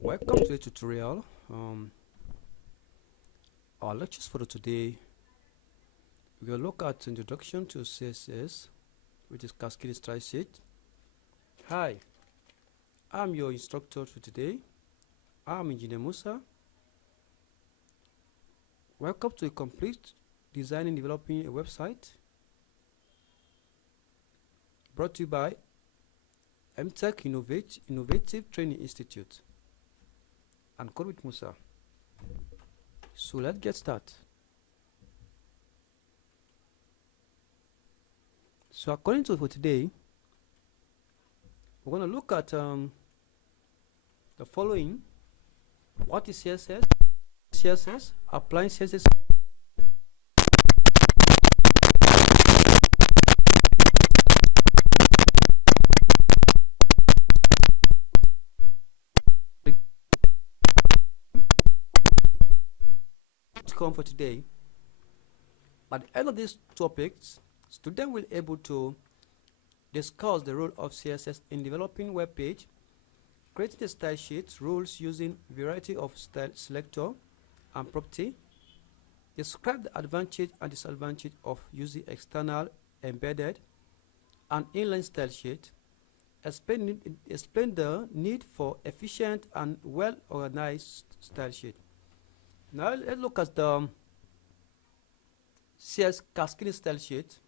Welcome to the tutorial. Our lectures for today, we're going to look at introduction to CSS, which is cascade style sheet. Hi, I'm your instructor for today. I'm Engineer Musa. Welcome to a complete designing and developing a website brought to you by MTech Innovative Training Institute and Code with Musa. So let's get started. So according to for today, we're going to look at the following. What is CSS? CSS, applying CSS. For today. At the end of these topics, students will be able to discuss the role of CSS in developing web page, creating the style sheets, rules using variety of style selector and property, describe the advantage and disadvantage of using external, embedded, and inline style sheet, explain the need for efficient and well-organized style sheet. Now let's look at the CSS cascade style sheet.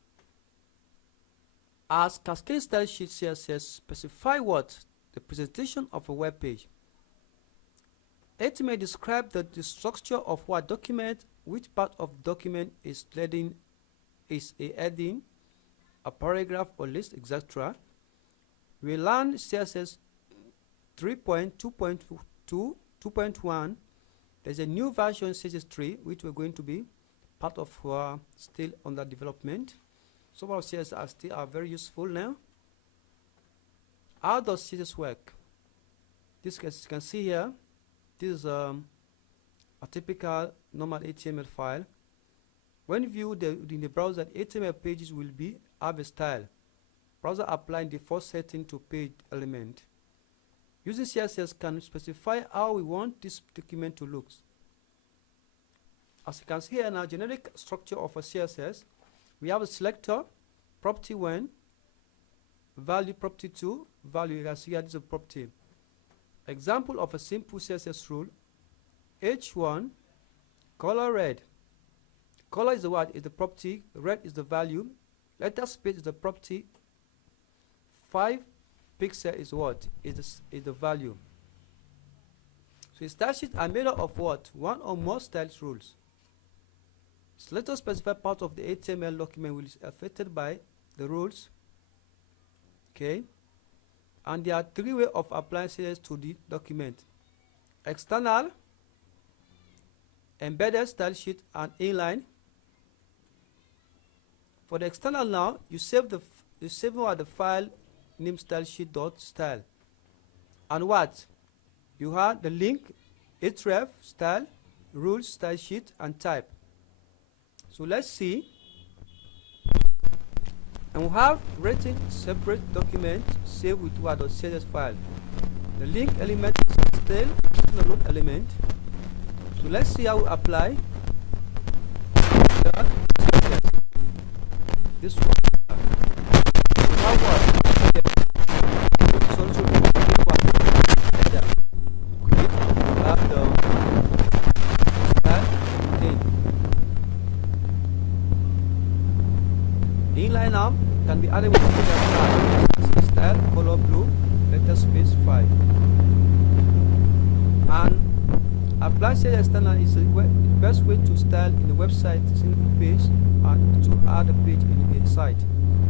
As cascade style sheet, CSS specify what? The presentation of a web page. It may describe the structure of what document, which part of document is heading, is a heading, a paragraph or list, etc. We learn CSS 3.2.2.1. There's a new version CSS 3 which we're going to be part of still under development. Some of CSS are still very useful now. How does CSS work? This, as you can see here, this is a typical normal HTML file. When viewed in the browser, HTML pages will have a style. Browser applying default setting to page element. Using CSS can specify how we want this document to look. As you can see here now, generic structure of a CSS, we have a selector, property 1, value property 2, value. You can see here this is a property. Example of a simple CSS rule: H1, color red. Color is the what? Is the property. Red is the value. Letter space is the property. 5 pixel is what? Is the value. So style sheets are made up of what? One or more style rules. So let us specify part of the HTML document which is affected by the rules. Okay. And there are 3 ways of applying CSS to the document: external, embedded style sheet, and inline. For the external now, you save the file name style sheet dot style, and what you have the link, href, style, rules, style sheet, and type. So let's see, and we have written separate document saved with what? CSS file. The link element is still the load element. So let's see how we apply the CSS. This one. How what? Inline arm can be added with style, color blue, letter space 5. And apply CSS external is the best way to style in the website single page and to add a page in the site.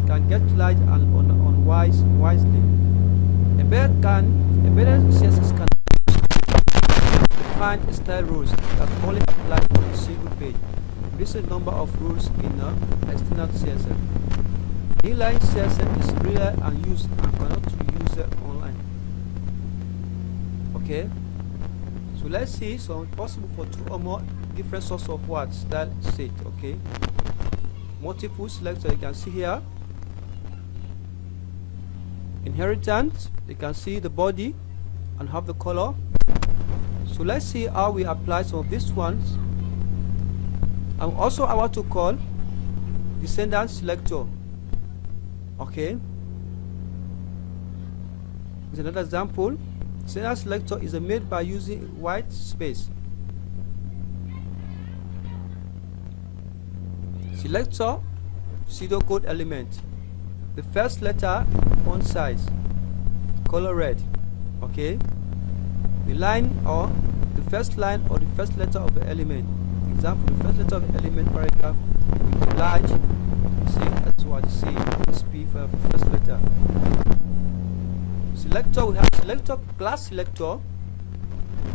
Can get light and on wisely. Embedded CSS can define style rules that only apply to a single page. This is the number of rules in external CSS. Inline CSS is rare and used and cannot be used online. Okay. So let's see. So it's possible for 2 or more different sorts of what? Style sheet. Okay. Multiple selector. You can see here. Inheritance, you can see the body and have the color. So let's see how we apply some of these ones. And also I want to call descendant selector. Okay, here's another example. Descendant selector is made by using white space. Selector pseudocode element. The first letter, font size, color red. Okay, the line or the first line or the first letter of the element. Example, the first letter of the element paragraph will be large. See, that's what you see. This P for the first letter. Selector, we have selector, class selector.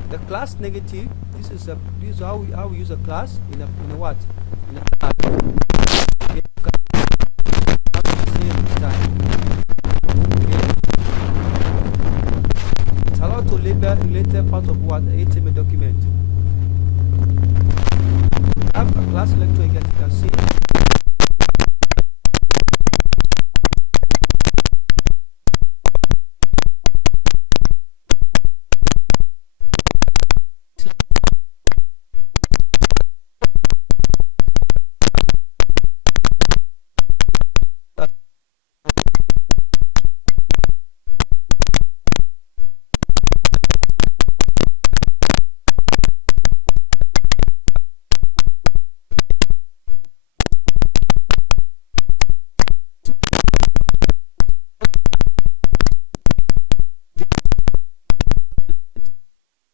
The class negative. This is how we use a class in a what? In a tag. Okay. It's allowed to label related part of what? The HTML document. We have a class selector, you can see.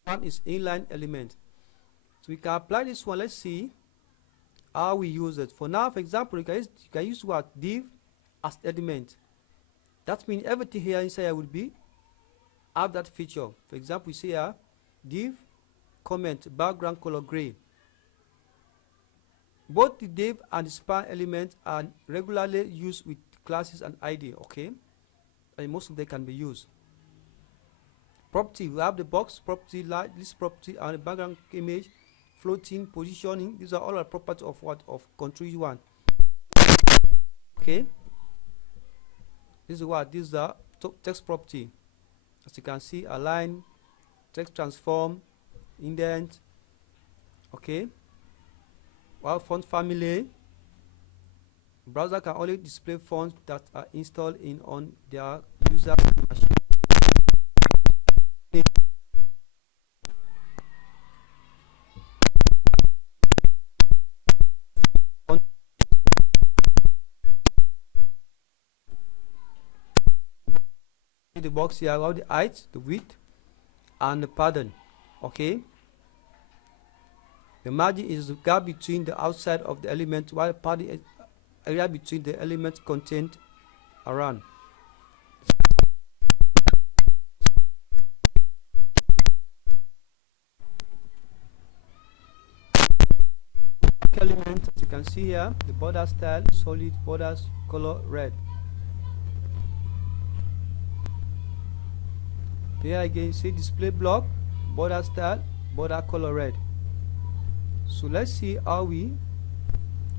One is inline element. So we can apply this one. Let's see how we use it. For now, for example, you can use what? Div as element. That means everything here inside will be have that feature. For example, we see here div comment background color gray. Both the div and the span element are regularly used with classes and ID. Okay, and most of them can be used. Property, we have the box property, list property, and the background image, floating, positioning. These are all the properties of what? Of control 1. Okay, this is what? This is the text property. As you can see, align, text transform, indent. Okay, while font family, browser can only display fonts that are installed in on their user machine. The box here about the height, the width, and the pattern. Okay, the margin is the gap between the outside of the element, while the pattern is area between the elements contained around. Element, as you can see here, the border style, solid borders, color red. Here again, you see display block, border style, border color red. So let's see how we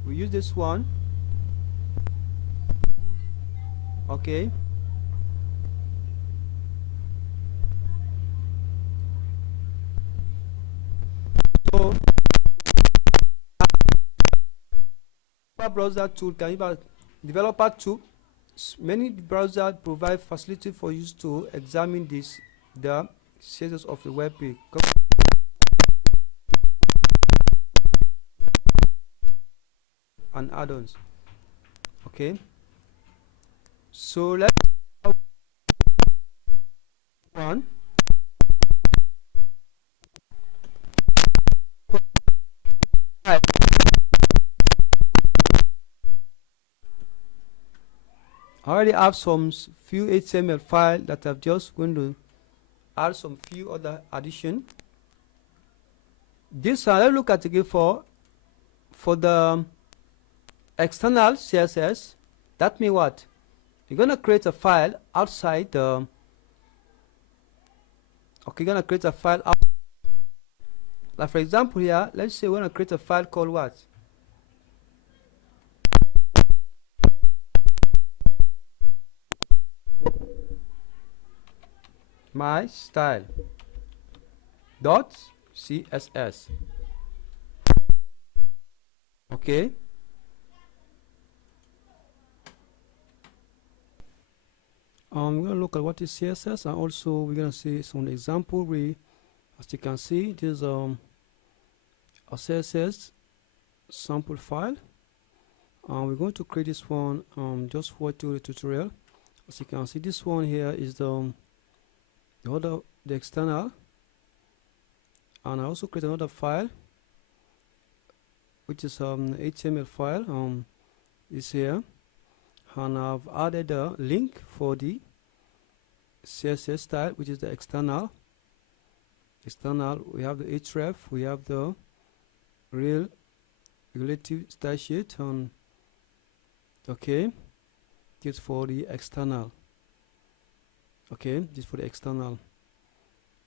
use this one. Okay, so browser tool can even developer tool. Many browsers provide facility for you to examine the CSS of the web page and add-ons. Okay, so let's one. I already have some few HTML file that I've just going to add some few other addition. This let's look at again for the external CSS. That means what? You're gonna create a file outside the. Okay, you're gonna create a file out. Like for example here, let's say we're gonna create a file called what? My style dot CSS. Okay. We're gonna look at what is CSS, and also we're gonna see some example. As you can see, this is a CSS sample file. We're going to create this one just for the tutorial. As you can see, this one here is the external, and I also create another file which is HTML file is here, and I've added a link for the CSS style, which is the external. We have the href, we have the relative style sheet on. Okay, this for the external. Okay, this for the external.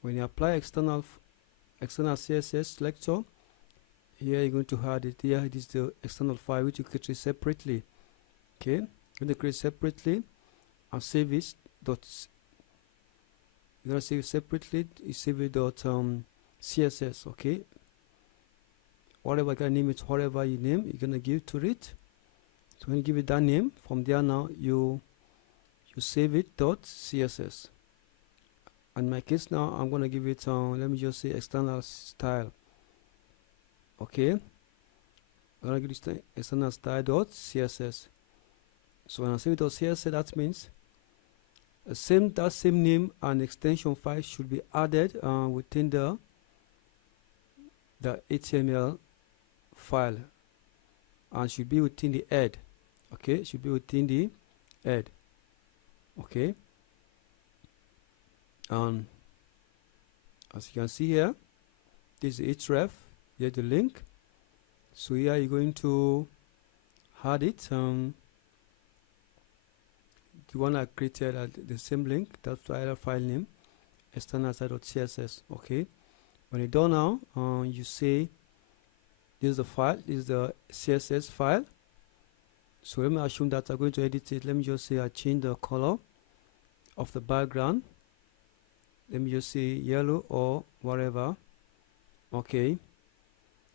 When you apply external CSS selector, here you're going to add it. Here it is the external file which you create separately. Okay, you're going to create separately and save it. You're going to save it separately. You save it CSS. Okay, whatever you can name it, whatever you name, you're going to give to it. So when you give it that name, from there now you save it .css. In my case now, I'm going to give it let me just say external style. Okay, I'm going to give this external style .css. So when I save it .css, that means that same name and extension file should be added within the HTML file, and should be within the head. Okay, should be within the head. Okay, and as you can see here, this is href. Here's the link. So here you're going to add it. The one I created at the same link, that's the other file name, external site.css. Okay, when you're done now, you say this is the file, this is the CSS file. So let me assume that I'm going to edit it. Let me just say I change the color of the background. Let me just say yellow or whatever. Okay,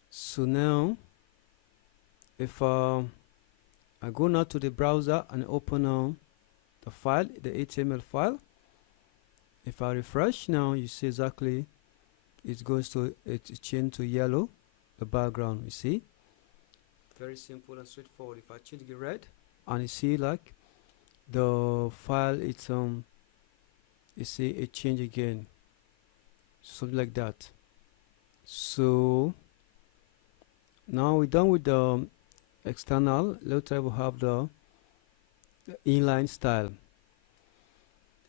so now if I go now to the browser and open the file, the HTML file, if I refresh now, you see exactly it goes to change to yellow, the background. You see, very simple and straightforward. If I change the red, and you see like the file, it's you see it change again, something like that. So now we're done with the external. Let's try to have the inline style.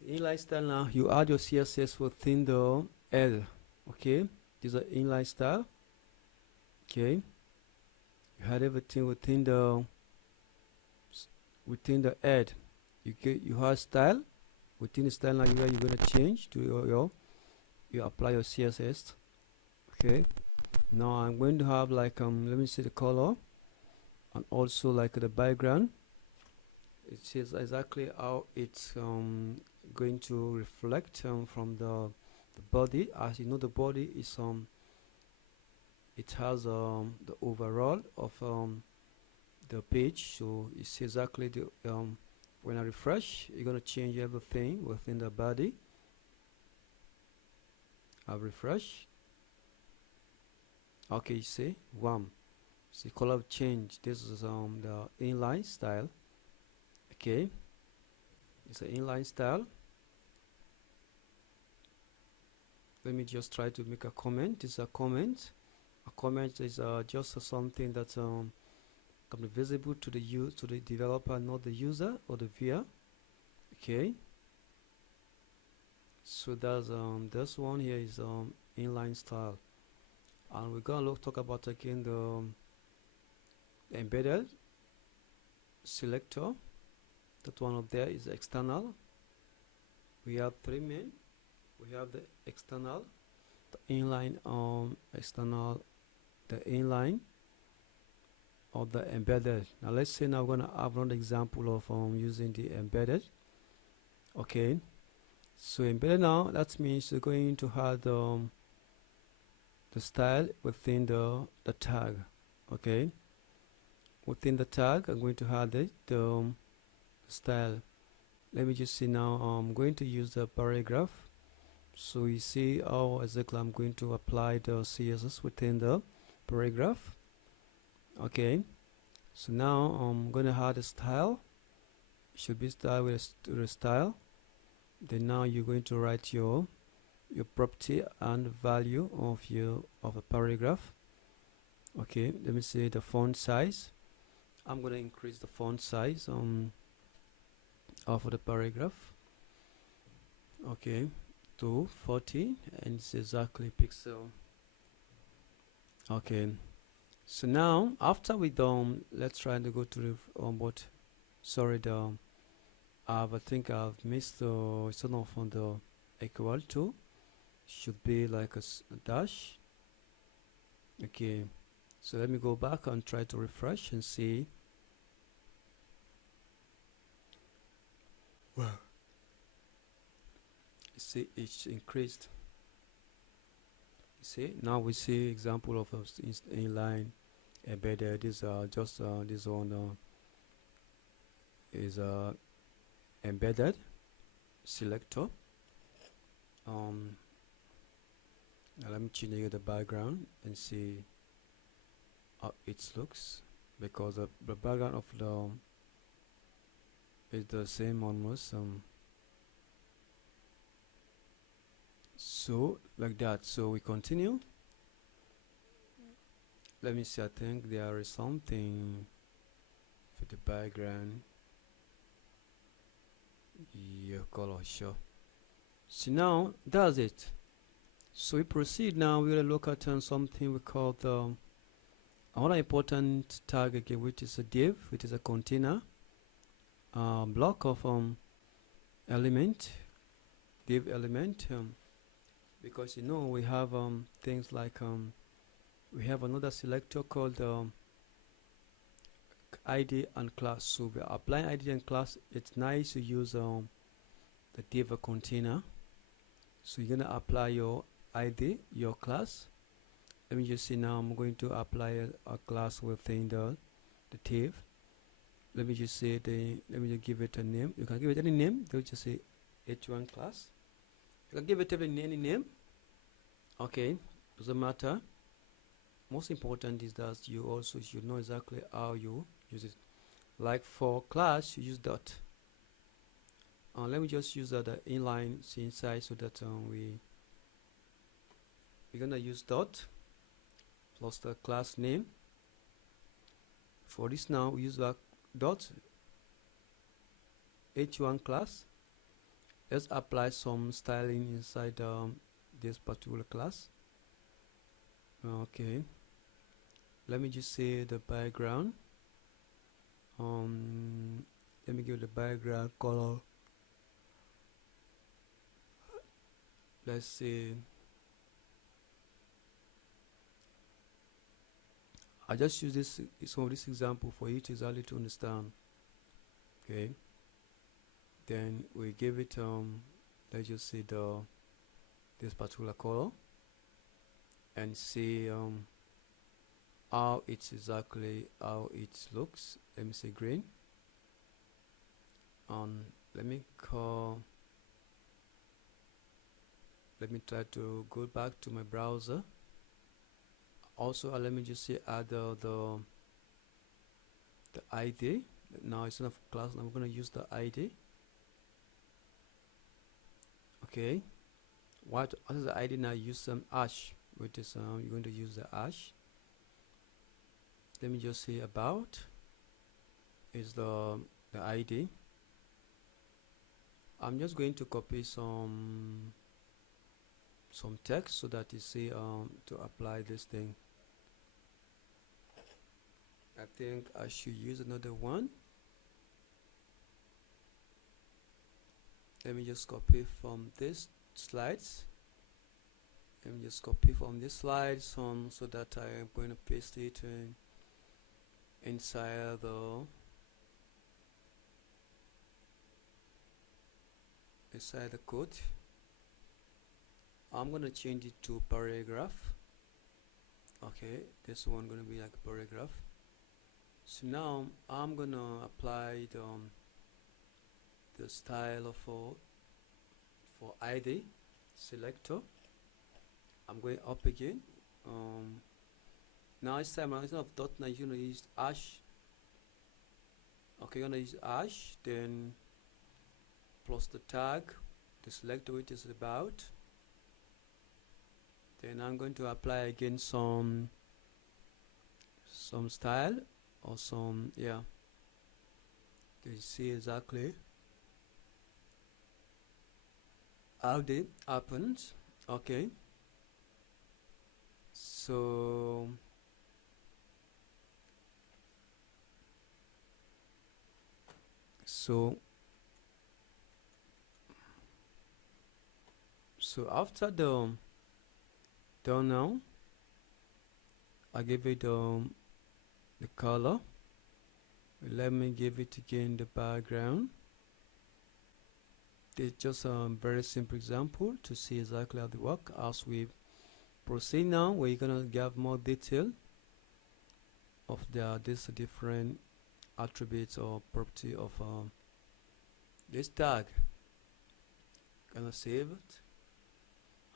The inline style, now you add your CSS within the L. Okay, this is an inline style. Okay, you had everything within the head. You have style. Within the style now, you're going to change to you apply your CSS. Okay, now I'm going to have like let me see the color, and also like the background. It says exactly how it's going to reflect from the body. As you know, the body is it has the overall of the page. So you see exactly the when I refresh, you're gonna change everything within the body. I've refreshed. Okay, you see, see color change. This is the inline style. Okay, it's an inline style. Let me just try to make a comment. This is a comment. A comment is just something that's can be visible to the developer, not the user or the viewer. Okay, so that's this one here is inline style, and we're gonna talk about again the embedded selector. That one up there is external. We have three main. We have the external, the inline external, the inline, or the embedded. Now let's say now we're gonna have another example of using the embedded. Okay, so embedded now, that means you're going to have the style within the tag. Okay, within the tag I'm going to add the style. Let me just see now. I'm going to use the paragraph. So you see how exactly I'm going to apply the CSS within the paragraph. Okay, so now I'm going to add a style. It should be style with a style. Then now you're going to write your property and value of a paragraph. Okay, let me see the font size. I'm going to increase the font size of the paragraph. Okay, to 40, and it's exactly pixel. Okay, so now after we done, let's try to go to the sorry, I think I've missed the sort of on the equal to, should be like a dash. Okay, so let me go back and try to refresh and see. Wow, you see it's increased. You see, now we see example of a inline embedded. This just this one is embedded selector. Now let me change the background and see how it looks, because the background of the is the same almost. So like that. So we continue. Let me see. I think there is something for the background. Yeah, color, sure. So now that's it. So we proceed now. We're gonna look at something we call the another important tag again, which is a div, which is a container block of element, div element, because you know we have things like we have another selector called ID and class. So we are applying ID and class. It's nice to use the div container. So you're gonna apply your ID, your class. Let me just see now. I'm going to apply a class within the div. Let me just say let me just give it a name. You can give it any name. They'll just say h1 class. You can give it any name. Okay, doesn't matter. Most important is that you also should know exactly how you use it. Like for class, you use dot. Let me just use the inline inside so that we're gonna use dot plus the class name. For this now, we use that dot h1 class. Let's apply some styling inside this particular class. Okay, let me just say the background. Let me give the background color. Let's see. I just use some of this example for you to exactly to understand. Okay. Then we give it let's just see this particular color and see how it's exactly how it looks. Let me say green. Let me try to go back to my browser. Also, let me just say add the ID. Now instead of class, I'm going to use the ID. Okay. What is the ID now? Use some hash, which is you're going to use the hash. Let me just say about is the ID. I'm just going to copy some text so that you see to apply this thing. I think I should use another one. Let me just copy from this slides. Let me just copy from this slides so that I am going to paste it inside the code. I'm going to change it to paragraph. Okay, this one gonna be like a paragraph. So now I'm gonna apply the style for ID selector. I'm going up again. Now this time instead of dot .NET, you're gonna use hash. Okay, you're gonna use hash, then plus the tag, the selector which is about. Then I'm going to apply again some style or some, yeah, you see exactly how it happens. Okay, so after the done now, I give it the color. Let me give it again the background. It's just a very simple example to see exactly how they work. As we proceed now, we're gonna give more detail of these different attributes or property of this tag. Gonna save it.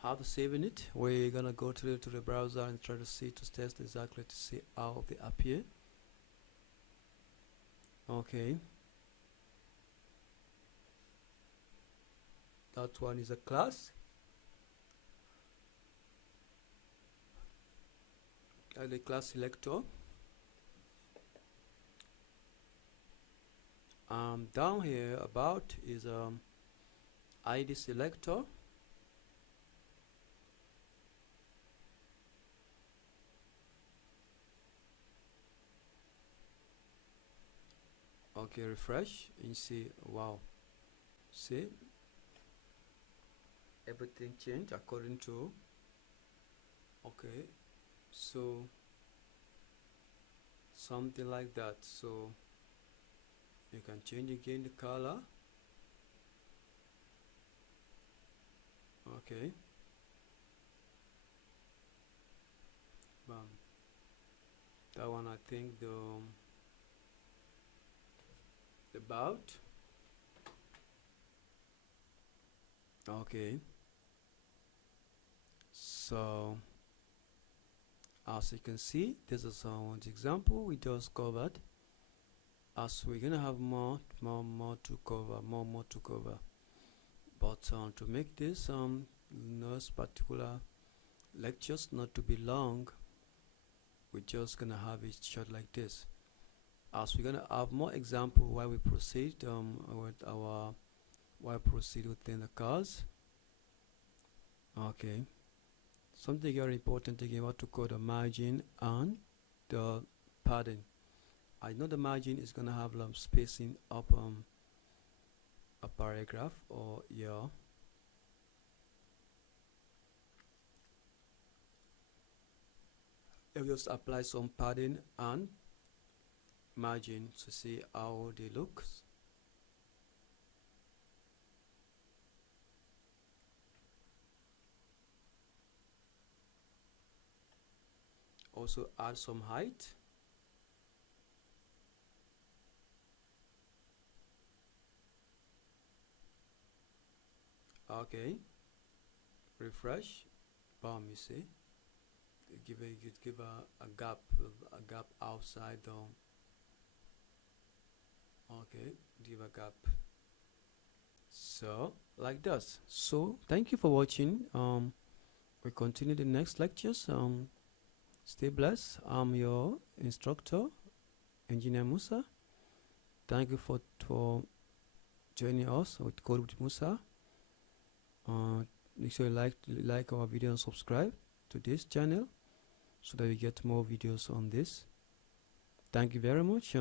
How to saving it? We're gonna go to the browser and try to test exactly to see how they appear. Okay, that one is a class. The class selector. Down here about is ID selector. Okay, refresh and see. Wow, see everything changed according to. Okay, so something like that. So you can change again the color. Okay, bam. That one I think the about. Okay, so as you can see, this is one example we just covered. As we're gonna have more to cover, but to make this this particular lectures not to be long, we're just gonna have it short like this. As we're gonna have more example while we proceed within the cars. Okay, something very important again, what to call the margin and the padding. I know the margin is gonna have spacing up a paragraph or yeah. I'll just apply some padding and margin to see how they look. Also add some height. Okay, refresh, bam, you see give a gap outside down. Okay, give a gap, so like this. So thank you for watching. We continue the next lectures. Stay blessed. I'm your instructor, Engineer Musa. Thank you for joining us with Code with Musa. Make sure you like our video and subscribe to this channel so that we get more videos on this. Thank you very much.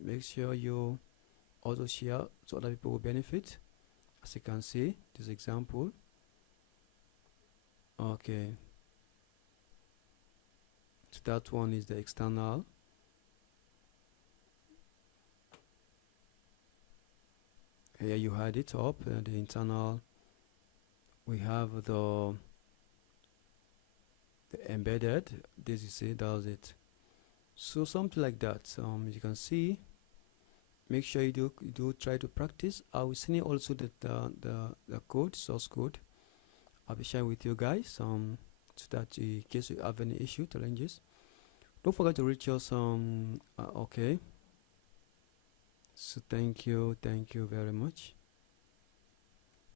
Make sure you also share so other people will benefit. As you can see, this example. Okay, so that one is the external. Here you had it up, the internal. We have the the embedded. This is it, that's it. So something like that. As you can see, make sure you do try to practice. I will send you also the code, source code. I'll be sharing with you guys so that in case you have any issue, challenges, don't forget to reach us. Okay, so thank you very much.